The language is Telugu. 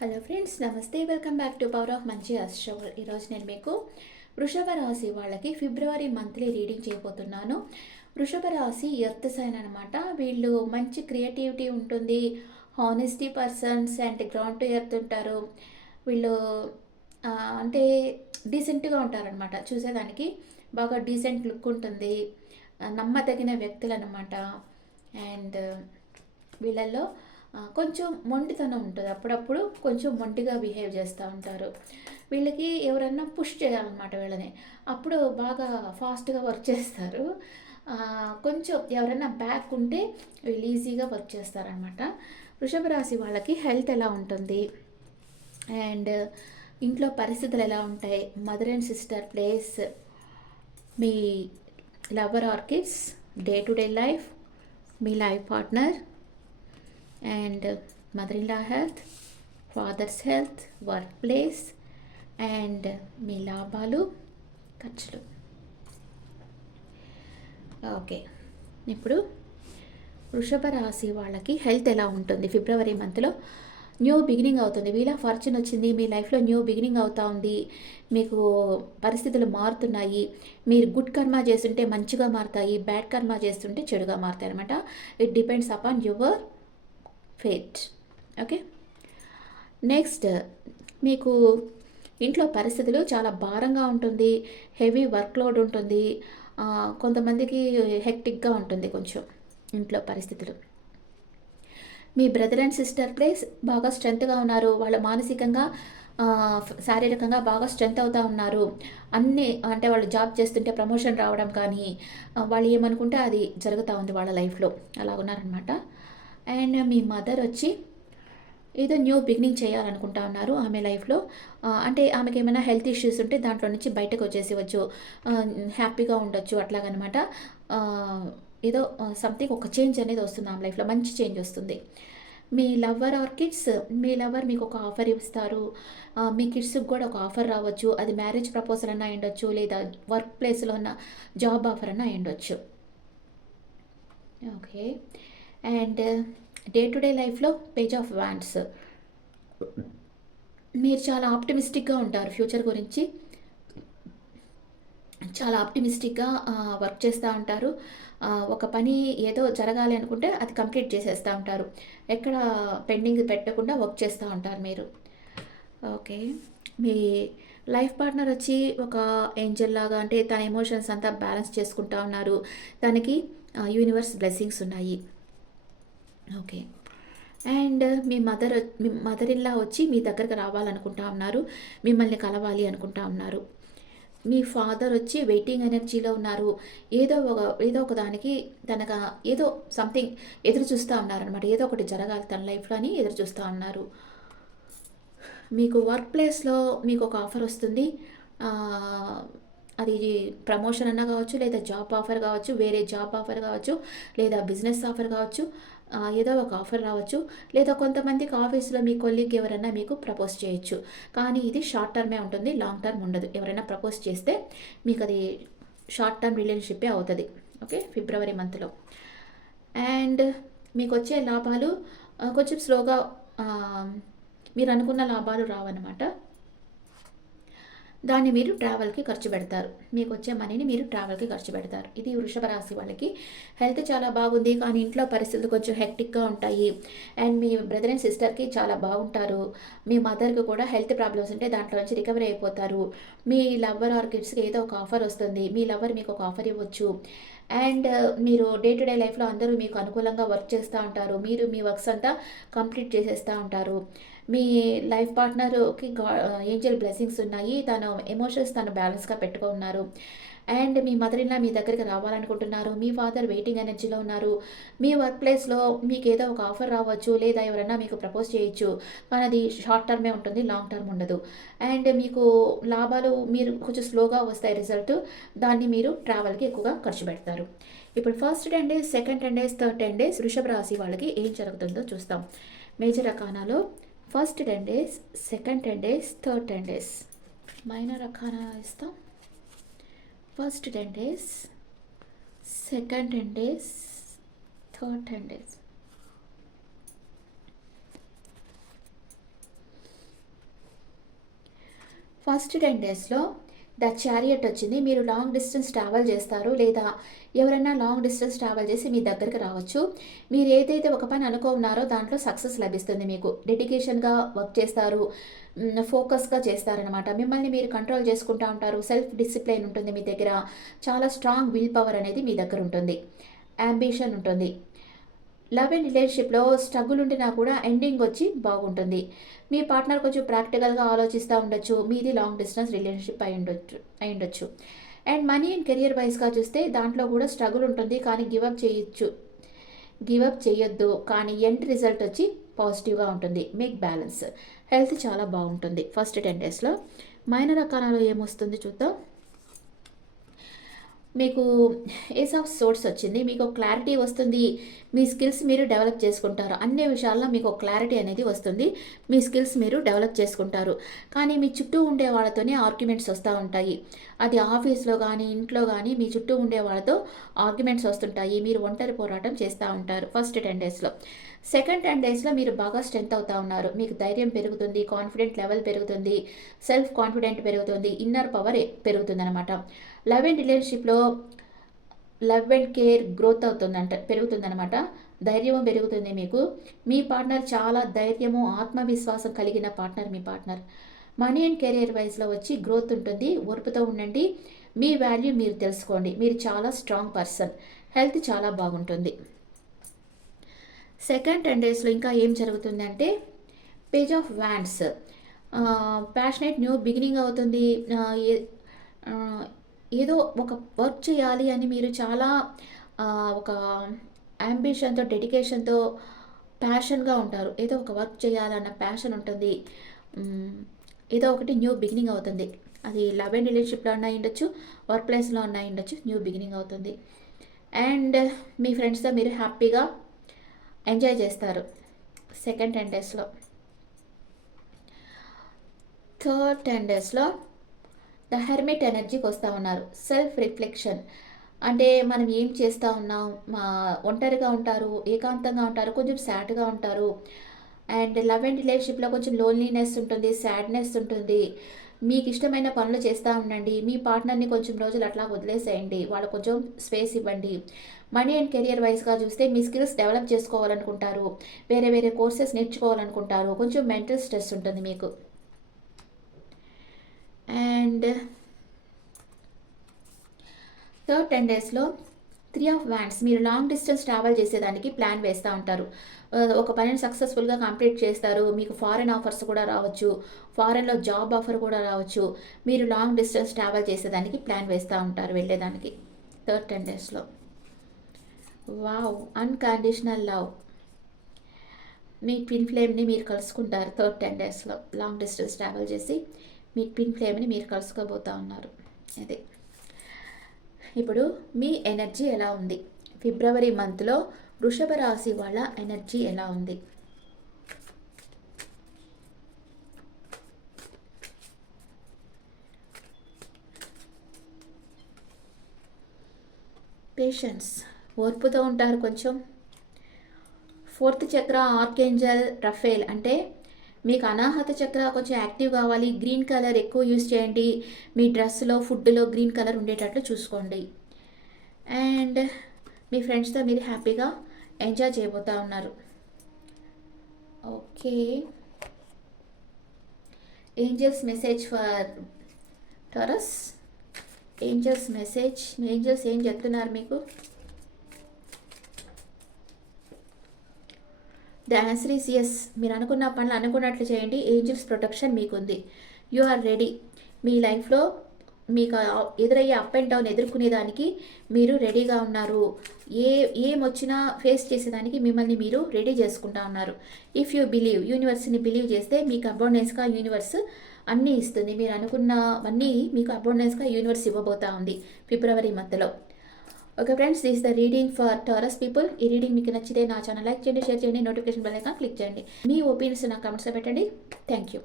హలో ఫ్రెండ్స్ నమస్తే welcome back to power of మంచి అస్ట్రవల్ ఈరోజు నేను మీకు వృషభ రాశి వాళ్ళకి ఫిబ్రవరి మంత్లీ రీడింగ్ చేయబోతున్నాను. వృషభ రాశి ఎర్త్ సైన్ అనమాట వీళ్ళు మంచి క్రియేటివిటీ ఉంటుంది honesty persons and ground to earth ఉంటారు. వీళ్ళు అంటే డీసెంట్గా ఉంటారనమాట చూసేదానికి బాగా డీసెంట్ లుక్ ఉంటుంది నమ్మదగిన వ్యక్తులు అనమాట అండ్ వీళ్ళల్లో కొంచెం మొండితనం ఉంటుంది. అప్పుడప్పుడు కొంచెం మొండిగా బిహేవ్ చేస్తూ ఉంటారు. వీళ్ళకి ఎవరన్నా పుష్ చేయాలన్నమాట వీళ్ళని. అప్పుడు బాగా ఫాస్ట్గా వర్క్ చేస్తారు. కొంచెం ఎవరైనా బ్యాక్ ఉంటే వీళ్ళు ఈజీగా వర్క్ చేస్తారనమాట వృషభ రాశి వాళ్ళకి హెల్త్ ఎలా ఉంటుంది? అండ్ ఇంట్లో పరిస్థితులు ఎలా ఉంటాయి? Mother and sister place me lover or kids day to day life me life partner and mother in law health father's health work place and మీ లాభాలు ఖర్చులు ఓకే ఇప్పుడు వృషభ రాశి వాళ్ళకి హెల్త్ ఎలా ఉంటుంది? ఫిబ్రవరి మంత్లో న్యూ బిగినింగ్ అవుతుంది. వీల్ ఆఫ్ ఫార్చ్యూన్ వచ్చింది. మీ లైఫ్లో న్యూ బిగినింగ్ అవుతా ఉంది. మీకు పరిస్థితులు మారుతున్నాయి. మీరు గుడ్ కర్మ చేస్తుంటే మంచిగా మారుతాయి. బ్యాడ్ కర్మ చేస్తుంటే చెడుగా మారుతాయి అనమాట it depends upon your fate okay next మీకు ఇంట్లో పరిస్థితులు చాలా భారంగా ఉంటుంది హెవీ వర్క్లోడ్ ఉంటుంది కొంతమందికి హెక్టిక్గా ఉంటుంది కొంచెం ఇంట్లో పరిస్థితులు. మీ బ్రదర్ అండ్ సిస్టర్ ప్లేస్ బాగా స్ట్రెంత్గా ఉన్నారు వాళ్ళు మానసికంగా శారీరకంగా బాగా స్ట్రెంత్ అవుతూ ఉన్నారు. అన్ని అంటే వాళ్ళు జాబ్ చేస్తుంటే ప్రమోషన్ రావడం కానీ వాళ్ళు ఏమనుకుంటే అది జరుగుతూ ఉంది వాళ్ళ లైఫ్లో అలా ఉన్నారనమాట అండ్ మీ మదర్ వచ్చి ఏదో న్యూ బిగినింగ్ చేయాలనుకుంటా ఉన్నారు ఆమె లైఫ్లో. అంటే ఆమెకి ఏమైనా హెల్త్ ఇష్యూస్ ఉంటే దాంట్లో నుంచి బయటకు వచ్చేసేవచ్చు హ్యాపీగా ఉండొచ్చు అట్లాగనమాట. ఏదో సంథింగ్ ఒక చేంజ్ అనేది వస్తుంది ఆమె లైఫ్లో. మంచి చేంజ్ వస్తుంది. మీ లవర్ ఆర్ కిడ్స్? మీ లవర్ మీకు ఒక ఆఫర్ ఇస్తారు. మీ కిడ్స్కి కూడా ఒక ఆఫర్ రావచ్చు. అది మ్యారేజ్ ప్రపోజల్ అన్నా అయ్యుండొచ్చు. లేదా వర్క్ ప్లేస్లో ఉన్న జాబ్ ఆఫర్ అన్నా అయ్యుండొచ్చు. Okay. And day to day లైఫ్లో పేజ్ ఆఫ్ వ్యాండ్స్ మీరు చాలా ఆప్టిమిస్టిక్గా ఉంటారు ఫ్యూచర్ గురించి. చాలా ఆప్టిమిస్టిక్గా వర్క్ చేస్తూ ఉంటారు. ఒక పని ఏదో జరగాలి అనుకుంటే అది కంప్లీట్ చేసేస్తూ ఉంటారు. ఎక్కడ పెండింగ్ పెట్టకుండా వర్క్ చేస్తూ ఉంటారు మీరు. ఓకే. మీ లైఫ్ పార్ట్నర్ వచ్చి ఒక ఏంజల్ లాగా అంటే తన ఎమోషన్స్ అంతా బ్యాలెన్స్ చేసుకుంటా ఉన్నారు. దానికి యూనివర్స్ బ్లెస్సింగ్స్ ఉన్నాయి. ఓకే. అండ్ మీ మదర్ మీ మదర్ ఇల్లా వచ్చి మీ దగ్గరకు రావాలనుకుంటా ఉన్నారు. మిమ్మల్ని కలవాలి అనుకుంటా ఉన్నారు. మీ ఫాదర్ వచ్చి వెయిటింగ్ ఎనర్జీలో ఉన్నారు. ఏదో ఒక ఏదో ఒక దానికి తనక ఏదో సంథింగ్ ఎదురు చూస్తూ ఉన్నారనమాట ఏదో ఒకటి జరగాలి తన లైఫ్లో అని ఎదురు చూస్తూ ఉన్నారు. మీకు వర్క్ ప్లేస్లో మీకు ఒక ఆఫర్ వస్తుంది. అది ప్రమోషన్ అన్నా కావచ్చు లేదా జాబ్ ఆఫర్ కావచ్చు వేరే జాబ్ ఆఫర్ కావచ్చు లేదా బిజినెస్ ఆఫర్ కావచ్చు. ఏదో ఒక ఆఫర్ రావచ్చు. లేదా కొంతమందికి ఆఫీస్లో మీ కొలీగ్ ఎవరైనా మీకు ప్రపోజ్ చేయొచ్చు. కానీ ఇది షార్ట్ టర్మే ఉంటుంది లాంగ్ టర్మ్ ఉండదు. ఎవరైనా ప్రపోజ్ చేస్తే మీకు అది షార్ట్ టర్మ్ రిలేషన్షిప్పే అవుతుంది. ఓకే? ఫిబ్రవరి మంత్లో. అండ్ మీకు వచ్చే లాభాలు కొంచెం స్లోగా మీరు అనుకున్న లాభాలు రావన్నమాట. దాన్ని మీరు ట్రావెల్కి ఖర్చు పెడతారు. మీకు వచ్చే మనీని మీరు ట్రావెల్కి ఖర్చు పెడతారు. ఇది వృషభ రాశి వాళ్ళకి. హెల్త్ చాలా బాగుంది కానీ ఇంట్లో పరిస్థితులు కొంచెం హెక్టిక్గా ఉంటాయి. అండ్ మీ బ్రదర్ అండ్ సిస్టర్కి చాలా బాగుంటారు. మీ మదర్కి కూడా హెల్త్ ప్రాబ్లమ్స్ ఉంటే దాంట్లో నుంచి రికవరీ అయిపోతారు. మీ లవర్ ఆర్ కిడ్స్కి ఏదో ఒక ఆఫర్ వస్తుంది. మీ లవర్ మీకు ఒక ఆఫర్ ఇవ్వచ్చు. అండ్ మీరు డే టు డే లైఫ్లో అందరూ మీకు అనుకూలంగా వర్క్ చేస్తూ ఉంటారు. మీరు మీ వర్క్స్ అంతా కంప్లీట్ చేసేస్తూ ఉంటారు. మీ లైఫ్ పార్ట్నర్కి గా ఏంజల్ బ్లెస్సింగ్స్ ఉన్నాయి. తను ఎమోషన్స్ తను బ్యాలెన్స్గా పెట్టుకున్నారు. అండ్ మీ మదర్ ఇన్లా మీ దగ్గరికి రావాలనుకుంటున్నారు. మీ ఫాదర్ వెయిటింగ్ ఎనర్జీలో ఉన్నారు. మీ వర్క్ ప్లేస్లో మీకు ఏదో ఒక ఆఫర్ రావచ్చు. లేదా ఎవరైనా మీకు ప్రపోజ్ చేయొచ్చు. కానీ అది షార్ట్ టర్మే ఉంటుంది లాంగ్ టర్మ్ ఉండదు. అండ్ మీకు లాభాలు మీరు కొంచెం స్లోగా వస్తాయి రిజల్ట్. దాన్ని మీరు ట్రావెల్కి ఎక్కువగా ఖర్చు పెడతారు. ఇప్పుడు first ten days second ten days third ten days వృషభ రాశి వాళ్ళకి ఏం జరుగుతుందో చూస్తాం. Major రకానాలో first ten days second ten days third ten days minor arcana ఇస్తాం. First ten days second ten days third ten days first ten డేస్లో ద చారియట్ వచ్చింది. మీరు లాంగ్ డిస్టెన్స్ ట్రావెల్ చేస్తారు లేదా ఎవరైనా లాంగ్ డిస్టెన్స్ ట్రావెల్ చేసి మీ దగ్గరికి రావచ్చు. మీరు ఏదైతే ఒక పని అనుకున్నారో దాంట్లో సక్సెస్ లభిస్తుంది మీకు. డెడికేషన్గా వర్క్ చేస్తారు. ఫోకస్గా చేస్తారనమాట మిమ్మల్ని మీరు కంట్రోల్ చేసుకుంటూ ఉంటారు. సెల్ఫ్ డిసిప్లైన్ ఉంటుంది మీ దగ్గర. చాలా స్ట్రాంగ్ విల్ పవర్ అనేది మీ దగ్గర ఉంటుంది. అంబిషన్ ఉంటుంది. లవ్ అండ్ రిలేషన్షిప్లో స్ట్రగుల్ ఉండినా కూడా ఎండింగ్ వచ్చి బాగుంటుంది. మీ పార్ట్నర్ కొంచెం ప్రాక్టికల్గా ఆలోచిస్తూ ఉండొచ్చు. మీది లాంగ్ డిస్టెన్స్ రిలేషన్షిప్ అయి ఉండొచ్చు అయి ఉండొచ్చు. అండ్ మనీ అండ్ కెరియర్ వైజ్గా చూస్తే దాంట్లో కూడా స్ట్రగుల్ ఉంటుంది. కానీ గివప్ చేయొచ్చు. గివప్ చేయొద్దు. కానీ ఎండ్ రిజల్ట్ వచ్చి పాజిటివ్గా ఉంటుంది. Make balance. హెల్త్ చాలా బాగుంటుంది. ఫస్ట్ టెన్ డేస్లో. మైనర్ రకాలలో ఏమొస్తుంది చూద్దాం. మీకు ఏస్ ఆఫ్ సోర్స్ వచ్చింది మీకు క్లారిటీ వస్తుంది మీ స్కిల్స్ మీరు డెవలప్ చేసుకుంటారు. అన్ని విషయాల్లో మీకు క్లారిటీ అనేది వస్తుంది మీ స్కిల్స్ మీరు డెవలప్ చేసుకుంటారు. కానీ మీ చుట్టూ ఉండే వాళ్ళతోనే ఆర్గ్యుమెంట్స్ వస్తూ ఉంటాయి. అది ఆఫీస్లో కానీ ఇంట్లో కానీ మీ చుట్టూ ఉండే వాళ్ళతో ఆర్గ్యుమెంట్స్ వస్తుంటాయి. మీరు ఒంటరి పోరాటం చేస్తూ ఉంటారు ఫస్ట్ టెన్ డేస్లో. సెకండ్ టెన్ డేస్లో మీరు బాగా స్ట్రెంత్ అవుతూ ఉన్నారు. మీకు ధైర్యం పెరుగుతుంది కాన్ఫిడెంట్ లెవెల్ పెరుగుతుంది సెల్ఫ్ కాన్ఫిడెంట్ పెరుగుతుంది ఇన్నర్ పవర్ పెరుగుతుంది అనమాట లవ్ అండ్ రిలేషన్షిప్లో లవ్ అండ్ కేర్ గ్రోత్ అవుతుందంట పెరుగుతుందనమాట ధైర్యం పెరుగుతుంది మీకు. మీ పార్ట్నర్ చాలా ధైర్యము ఆత్మవిశ్వాసం కలిగిన పార్ట్నర్ మీ పార్ట్నర్. మనీ అండ్ కెరియర్ వైజ్లో వచ్చి గ్రోత్ ఉంటుంది. ఓర్పుతో ఉండండి. మీ వాల్యూ మీరు తెలుసుకోండి. మీరు చాలా స్ట్రాంగ్ పర్సన్. హెల్త్ చాలా బాగుంటుంది. సెకండ్ టెన్ డేస్లో ఇంకా ఏం జరుగుతుందంటే page of wands passionate new beginning అవుతుంది. ఏదో ఒక వర్క్ చేయాలి అని మీరు చాలా ఒక అంబిషన్తో డెడికేషన్తో ప్యాషన్గా ఉంటారు. ఏదో ఒక వర్క్ చేయాలన్న ప్యాషన్ ఉంటుంది. ఏదో ఒకటి న్యూ బిగినింగ్ అవుతుంది. అది లవ్ అండ్ రిలేషన్షిప్లో అన్న ఉండొచ్చు వర్క్ ప్లేస్లో అన్న ఉండొచ్చు న్యూ బిగినింగ్ అవుతుంది. అండ్ మీ ఫ్రెండ్స్తో మీరు హ్యాపీగా ఎంజాయ్ చేస్తారు సెకండ్ టెన్ డేస్లో. థర్డ్ టెన్ డేస్లో ద హెర్మిట్ ఎనర్జీకి వస్తూ ఉన్నారు సెల్ఫ్ రిఫ్లెక్షన్. అంటే మనం ఏం చేస్తూ ఉన్నాం మా ఒంటరిగా ఉంటారు ఏకాంతంగా ఉంటారు కొంచెం సాడ్గా ఉంటారు అండ్ లవ్ అండ్ రిలేషన్షిప్లో కొంచెం లోన్లీనెస్ ఉంటుంది సాడ్నెస్ ఉంటుంది. మీకు ఇష్టమైన పనులు చేస్తూ ఉండండి. మీ పార్ట్నర్ని కొంచెం రోజులు అట్లా వదిలేసేయండి. వాళ్ళకు కొంచెం స్పేస్ ఇవ్వండి. మనీ అండ్ కెరియర్ వైజ్గా చూస్తే మీ స్కిల్స్ డెవలప్ చేసుకోవాలనుకుంటారు. వేరే వేరే కోర్సెస్ నేర్చుకోవాలనుకుంటారు. కొంచెం మెంటల్ స్ట్రెస్ ఉంటుంది మీకు. అండ్ థర్డ్ టెన్ డేస్లో త్రీ ఆఫ్ వ్యాండ్స్ మీరు లాంగ్ డిస్టెన్స్ ట్రావెల్ చేసేదానికి ప్లాన్ వేస్తూ ఉంటారు. ఒక పనిని సక్సెస్ఫుల్గా కంప్లీట్ చేస్తారు. మీకు ఫారెన్ ఆఫర్స్ కూడా రావచ్చు. ఫారెన్లో జాబ్ ఆఫర్ కూడా రావచ్చు. మీరు లాంగ్ డిస్టెన్స్ ట్రావెల్ చేసేదానికి ప్లాన్ వేస్తూ ఉంటారు వెళ్ళేదానికి. థర్డ్ టెన్ డేస్లో వావ్ అన్కండిషనల్ లవ్ మీ ట్విన్ ఫ్లేమ్ని మీరు కలుసుకుంటారు థర్డ్ టెన్ డేస్లో లాంగ్ డిస్టెన్స్ ట్రావెల్ చేసి మీ ట్విన్ ఫ్లేమ్ని మీరు కలుసుకోబోతూ ఉన్నారు. అదే. ఇప్పుడు మీ ఎనర్జీ ఎలా ఉంది? ఫిబ్రవరి మంత్లో వృషభ రాశి వాళ్ళ ఎనర్జీ ఎలా ఉంది? పేషెన్స్. ఓర్పుతో ఉంటారు కొంచెం. ఫోర్త్ చక్ర ఆర్కేంజల్ రఫేల్ అంటే మీకు అనాహత చక్ర కొంచెం యాక్టివ్ కావాలి గ్రీన్ కలర్ ఎక్కువ యూస్ చేయండి మీ డ్రెస్లో ఫుడ్లో గ్రీన్ కలర్ ఉండేటట్లు చూసుకోండి. అండ్ మీ ఫ్రెండ్స్తో మీరు హ్యాపీగా ఎంజాయ్ చేయబోతూ ఉన్నారు. Okay. Angels message for Taurus? Angels message angels ఏం చెప్తున్నారు మీకు? ద ఆన్సర్ ఈస్ ఎస్ మీరు అనుకున్న పనులు అనుకున్నట్లు చేయండి. ఏంజిల్స్ ప్రొటెక్షన్ మీకుంది. యు ఆర్ రెడీ మీ లైఫ్లో మీకు ఎదురయ్యే అప్ అండ్ డౌన్ ఎదుర్కొనేదానికి మీరు రెడీగా ఉన్నారు. ఏ ఏం వచ్చినా ఫేస్ చేసేదానికి మిమ్మల్ని మీరు రెడీ చేసుకుంటా ఉన్నారు. ఇఫ్ యూ బిలీవ్ యూనివర్స్ని బిలీవ్ చేస్తే మీకు అబౌండెన్స్గా యూనివర్స్ అన్నీ ఇస్తుంది. మీరు అనుకున్నవన్నీ మీకు అబౌండెన్స్గా యూనివర్స్ ఇవ్వబోతా ఉంది. ఫిబ్రవరి మధ్యలో okay friends this the reading for Taurus people ఈ రీడింగ్ మీకు నచ్చితే నా ఛానల్ లైక్ చేయండి షేర్ చేయండి నోటిఫికేషన్ బెల్ ఐకాన్ క్లిక్ చేయండి. మీ ఒపీనియన్స్ నా కమెంట్స్లో పెట్టండి. Thank you